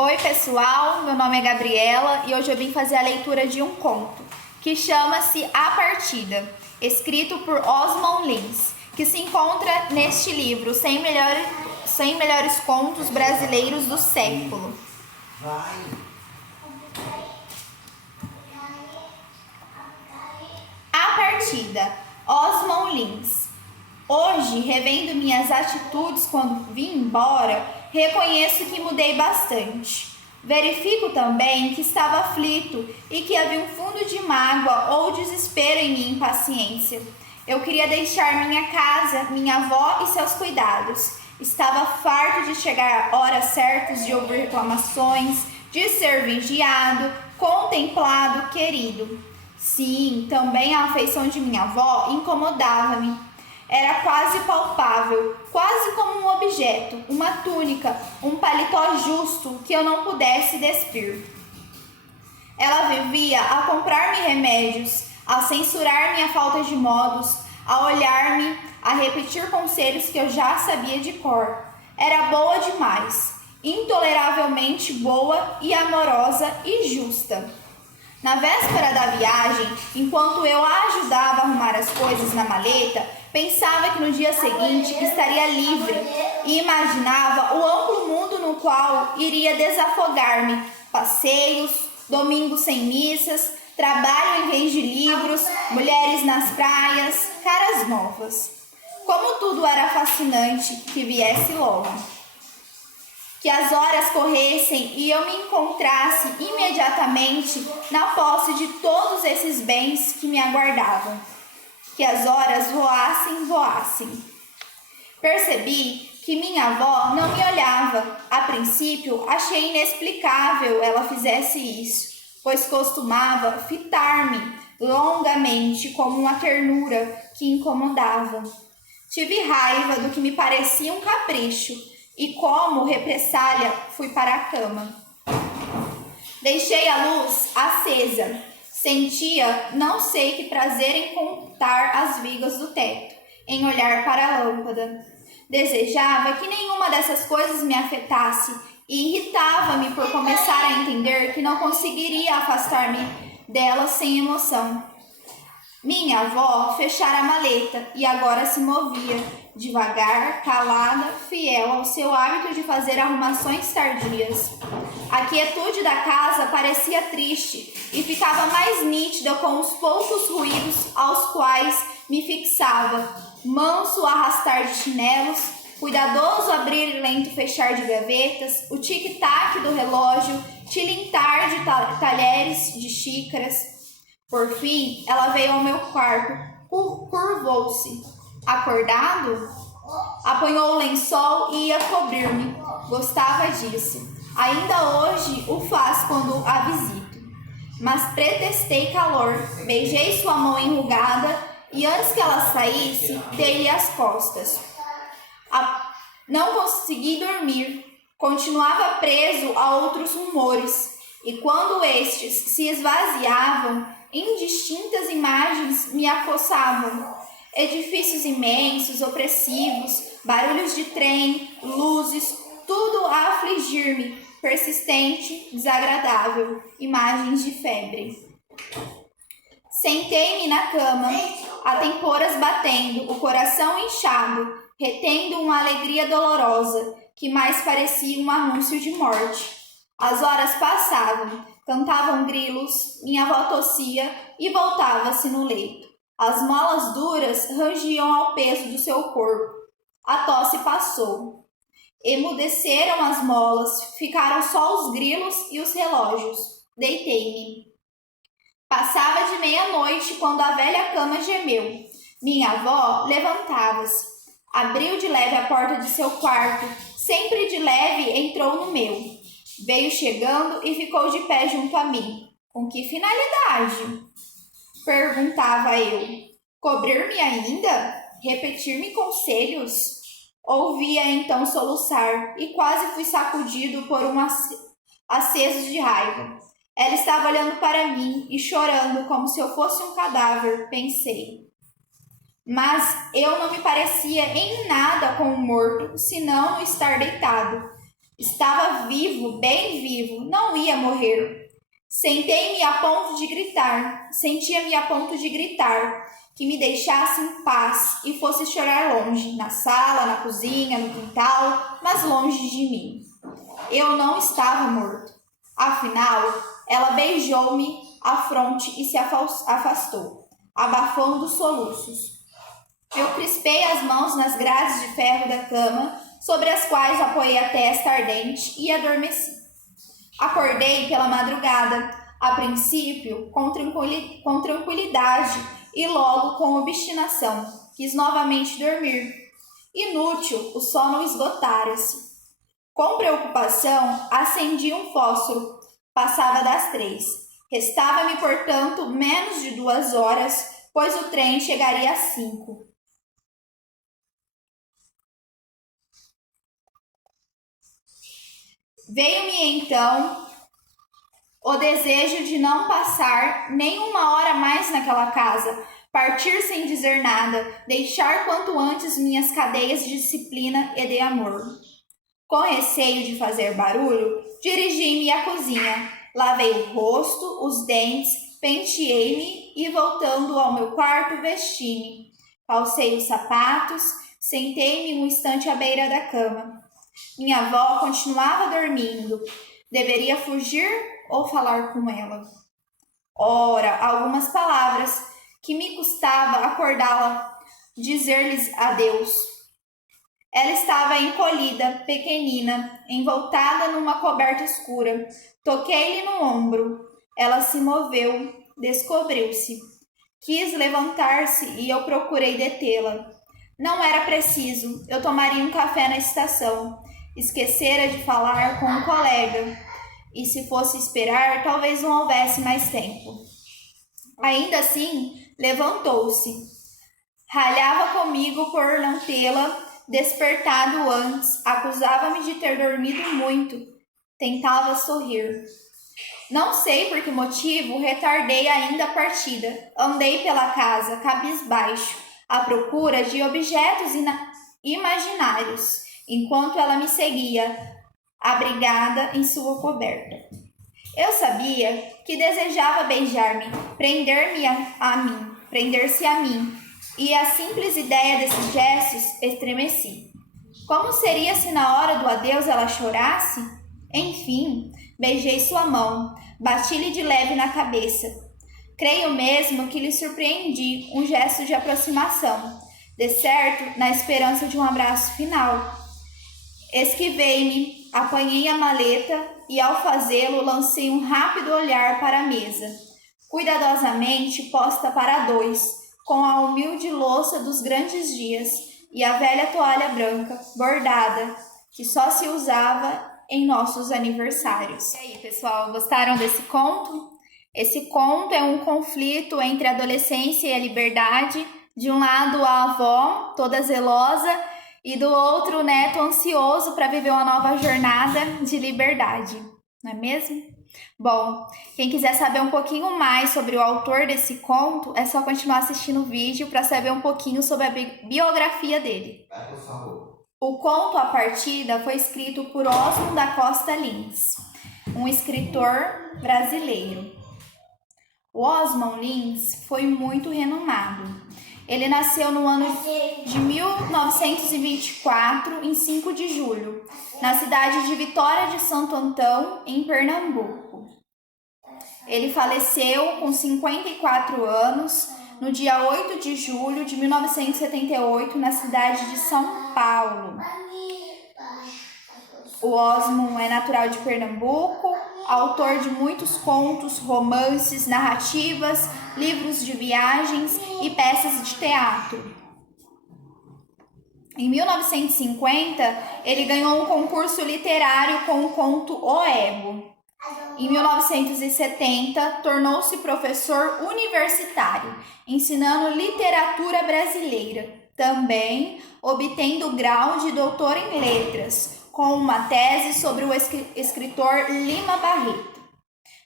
Oi pessoal, meu nome é Gabriela e hoje eu vim fazer a leitura de um conto que chama-se A Partida, escrito por Osmond Lins, que se encontra neste livro 100 melhores contos brasileiros do século. A Partida, Osmond Lins. Hoje, revendo minhas atitudes quando vim embora, reconheço que mudei bastante. Verifico também que estava aflito e que havia um fundo de mágoa ou desespero em minha impaciência. Eu queria deixar minha casa, minha avó e seus cuidados. Estava farto de chegar a horas certas de ouvir reclamações, de ser vigiado, contemplado, querido. Sim, também a afeição de minha avó incomodava-me. Era quase palpável, quase como um objeto, uma túnica, um paletó justo que eu não pudesse despir. Ela vivia a comprar-me remédios, a censurar minha falta de modos, a olhar-me, a repetir conselhos que eu já sabia de cor. Era boa demais, intoleravelmente boa e amorosa e justa. Na véspera da viagem, enquanto eu a ajudava a arrumar as coisas na maleta, pensava que no dia seguinte estaria livre e imaginava o amplo mundo no qual iria desafogar-me. Passeios, domingos sem missas, trabalho em vez de livros, mulheres nas praias, caras novas. Como tudo era fascinante, que viesse logo. Que as horas corressem e eu me encontrasse imediatamente na posse de todos esses bens que me aguardavam. Que as horas voassem. Percebi que minha avó não me olhava. A princípio, achei inexplicável ela fizesse isso, pois costumava fitar-me longamente como uma ternura que incomodava. Tive raiva do que me parecia um capricho e, como represália, fui para a cama. Deixei a luz acesa. Sentia não sei que prazer em contar as vigas do teto, em olhar para a lâmpada. Desejava que nenhuma dessas coisas me afetasse e irritava-me por começar a entender que não conseguiria afastar-me delas sem emoção. Minha avó fechara a maleta e agora se movia, devagar, calada, fiel ao seu hábito de fazer arrumações tardias. A quietude da casa parecia triste e ficava mais nítida com os poucos ruídos aos quais me fixava, manso arrastar de chinelos, cuidadoso abrir e lento fechar de gavetas, o tic-tac do relógio, tilintar de talheres, de xícaras. Por fim, ela veio ao meu quarto, curvou-se. Acordado? Apanhou o lençol e ia cobrir-me. Gostava disso. Ainda hoje o faz quando a visito. Mas pretextei calor, beijei sua mão enrugada e antes que ela saísse, dei-lhe as costas. Não consegui dormir. Continuava preso a outros rumores. E quando estes se esvaziavam, indistintas imagens me acossavam. Edifícios imensos, opressivos, barulhos de trem, luzes, tudo a afligir-me, persistente, desagradável, imagens de febre. Sentei-me na cama, a temporas batendo, o coração inchado, retendo uma alegria dolorosa, que mais parecia um anúncio de morte. As horas passavam, cantavam grilos, minha avó tossia e voltava-se no leito. As molas duras rangiam ao peso do seu corpo. A tosse passou. Emudeceram as molas, ficaram só os grilos e os relógios. Deitei-me. Passava de meia-noite quando a velha cama gemeu. Minha avó levantava-se. Abriu de leve a porta de seu quarto. Sempre de leve entrou no meu. Veio chegando e ficou de pé junto a mim. Com que finalidade? Perguntava eu. Cobrir-me ainda? Repetir-me conselhos? Ouvia então soluçar e quase fui sacudido por aceso de raiva. Ela estava olhando para mim e chorando como se eu fosse um cadáver, pensei. Mas eu não me parecia em nada com um morto, senão no estar deitado. Estava vivo, bem vivo, não ia morrer. Sentia-me a ponto de gritar, que me deixasse em paz e fosse chorar longe, na sala, na cozinha, no quintal, mas longe de mim. Eu não estava morto. Afinal, ela beijou-me a fronte e se afastou, abafando os soluços. Eu crispei as mãos nas grades de ferro da cama, sobre as quais apoiei a testa ardente e adormeci. Acordei pela madrugada, a princípio com tranquilidade e logo com obstinação. Quis novamente dormir. Inútil, o sono esgotara-se. Com preocupação, acendi um fósforo. Passava das 3. Restava-me, portanto, menos de 2 horas, pois o trem chegaria às 5. Veio-me então o desejo de não passar nem uma hora mais naquela casa, partir sem dizer nada, deixar quanto antes minhas cadeias de disciplina e de amor. Com receio de fazer barulho, dirigi-me à cozinha, lavei o rosto, os dentes, penteei-me e, voltando ao meu quarto, vesti-me. Calcei os sapatos, sentei-me um instante à beira da cama. Minha avó continuava dormindo. Deveria fugir ou falar com ela? Ora, algumas palavras que me custava acordá-la, dizer-lhes adeus. Ela estava encolhida, pequenina, envoltada numa coberta escura. Toquei-lhe no ombro. Ela se moveu, descobriu-se. Quis levantar-se e eu procurei detê-la. Não era preciso, eu tomaria um café na estação. Esquecera de falar com um colega. E se fosse esperar, talvez não houvesse mais tempo. Ainda assim, levantou-se. Ralhava comigo por não tê-la despertado antes, acusava-me de ter dormido muito. Tentava sorrir. Não sei por que motivo retardei ainda a partida. Andei pela casa, cabisbaixo, à procura de objetos imaginários, enquanto ela me seguia, abrigada em sua coberta. Eu sabia que desejava beijar-me, prender-se a mim, e a simples ideia desses gestos estremeci. Como seria se na hora do adeus ela chorasse? Enfim, beijei sua mão, bati-lhe de leve na cabeça. Creio mesmo que lhe surpreendi um gesto de aproximação, de certo, na esperança de um abraço final. Esquivei-me, apanhei a maleta e, ao fazê-lo, lancei um rápido olhar para a mesa, cuidadosamente posta para 2, com a humilde louça dos grandes dias e a velha toalha branca, bordada, que só se usava em nossos aniversários. E aí, pessoal, gostaram desse conto? Esse conto é um conflito entre a adolescência e a liberdade. De um lado, a avó, toda zelosa, e do outro, o neto ansioso para viver uma nova jornada de liberdade, não é mesmo? Bom, quem quiser saber um pouquinho mais sobre o autor desse conto, é só continuar assistindo o vídeo para saber um pouquinho sobre a biografia dele. O conto A Partida foi escrito por Osmond da Costa Lins, um escritor brasileiro. O Osmond Lins foi muito renomado. Ele nasceu no ano de 1924, em 5 de julho, na cidade de Vitória de Santo Antão, em Pernambuco. Ele faleceu com 54 anos, no dia 8 de julho de 1978, na cidade de São Paulo. O Osmond é natural de Pernambuco, autor de muitos contos, romances, narrativas, livros de viagens e peças de teatro. Em 1950, ele ganhou um concurso literário com o conto O Ego. Em 1970, tornou-se professor universitário, ensinando literatura brasileira, também obtendo o grau de doutor em letras, com uma tese sobre o escritor Lima Barreto.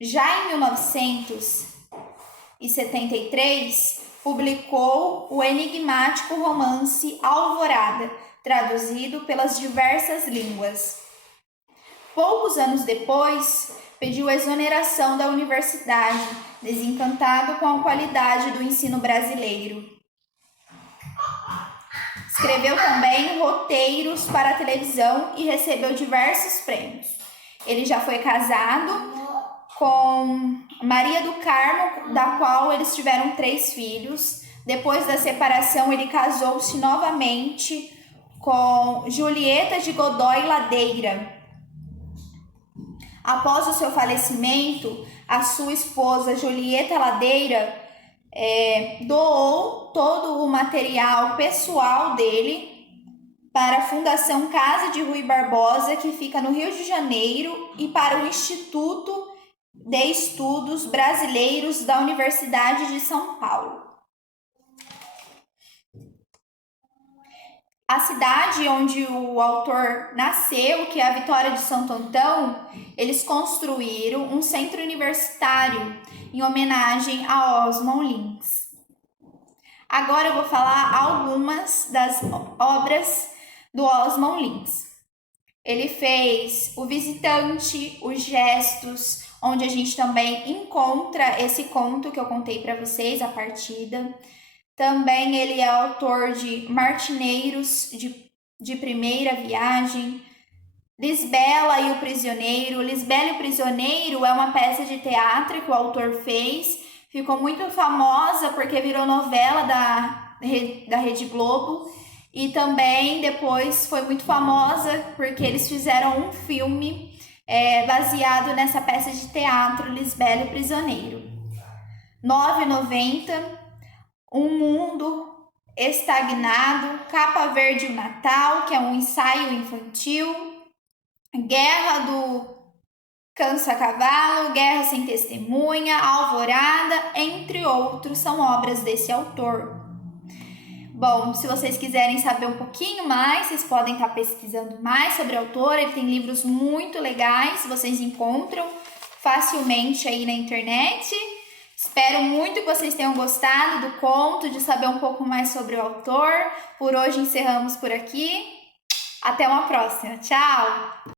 Já em 1973, publicou o enigmático romance Alvorada, traduzido pelas diversas línguas. Poucos anos depois, pediu exoneração da universidade, desencantado com a qualidade do ensino brasileiro. Escreveu também roteiros para a televisão e recebeu diversos prêmios. Ele já foi casado com Maria do Carmo, da qual eles tiveram 3 filhos. Depois da separação, ele casou-se novamente com Julieta de Godoy Ladeira. Após o seu falecimento, a sua esposa Julieta Ladeira doou todo o material pessoal dele para a Fundação Casa de Rui Barbosa, que fica no Rio de Janeiro, e para o Instituto de Estudos Brasileiros da Universidade de São Paulo. A cidade onde o autor nasceu, que é a Vitória de Santo Antão, eles construíram um centro universitário em homenagem a Osmond Lins. Agora eu vou falar algumas das obras do Osmond Lins. Ele fez O Visitante, Os Gestos, onde a gente também encontra esse conto que eu contei para vocês, A Partida. Também ele é autor de Martineiros de Primeira Viagem, Lisbela e o Prisioneiro. Lisbela e o Prisioneiro é uma peça de teatro que o autor fez, ficou muito famosa porque virou novela da Rede Globo, e também depois foi muito famosa porque eles fizeram um filme baseado nessa peça de teatro, Lisbela e o Prisioneiro. 9,90, Um Mundo Estagnado, Capa Verde e o Natal, que é um ensaio infantil, Guerra do Cansa-Cavalo, Guerra Sem Testemunha, Alvorada, entre outros, são obras desse autor. Bom, se vocês quiserem saber um pouquinho mais, vocês podem estar pesquisando mais sobre o autor. Ele tem livros muito legais, vocês encontram facilmente aí na internet. Espero muito que vocês tenham gostado do conto, de saber um pouco mais sobre o autor. Por hoje encerramos por aqui. Até uma próxima. Tchau!